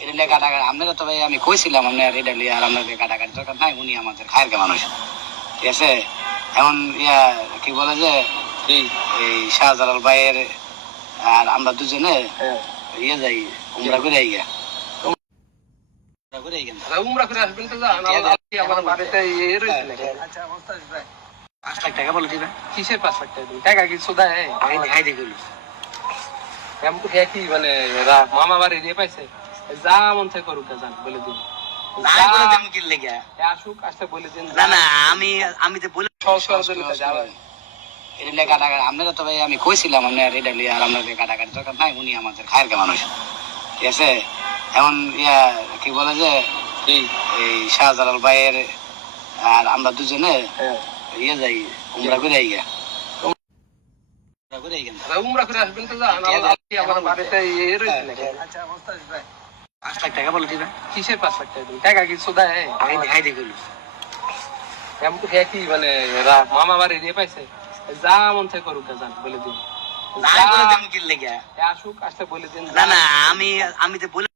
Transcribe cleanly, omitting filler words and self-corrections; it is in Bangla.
এটা নিয়ে কাটাকাটি আপনারা তো ভাই আমি কইছিলাম আপনার এটা নিয়ে আর আপনাদের কাটাকাটি দরকার নাই, উনি আমাদের খায়ের মানুষ, ঠিক আছে। এমন ইয়া কি বলে যে এই শাহজালাল ভাইয়ের আর আমরা দুজনে ইয়ে যাই উমরা করে গিয়া উমরা করে আসবেন তো আমার বাড়িতে আচ্ছা 5 লাখ টাকা বলে দিবে। কিসের 5 লাখ টাকা টাকা কিছু দেয় হাই দেখুন এমন কি মানে মামা বাড়ি দিয়ে পাইছে যা মন থেকে করুক জান বলে দিন আসুক আসতে বলে দিন। না না আমি তো বলে এটা নিয়ে কাটাকাটি আপনারা তো ভাই আমি কইছিলাম আপনার এটা নিয়ে আর আপনাদের কাটাকাটি দরকার নাই, উনি আমাদের খায়ের মানুষ, ঠিক আছে। এমন ইয়া কি বলে যে এই শাহজালাল ভাইয়ের আর আমরা দুজনে ইয়ে যাই উমরা করে গিয়া উমরা করে আসবেন তো আমার বাড়িতে আচ্ছা 5 লাখ টাকা বলে দিবে। কিসের 5 লাখ টাকা টাকা কিছু দেয় হাই দেখুন এমন কি মানে মামা বাড়ি দিয়ে পাইছে যা মন থেকে করুক জান বলে দিন। আসুক আসতে বলে দিন। না না আমি তো বলে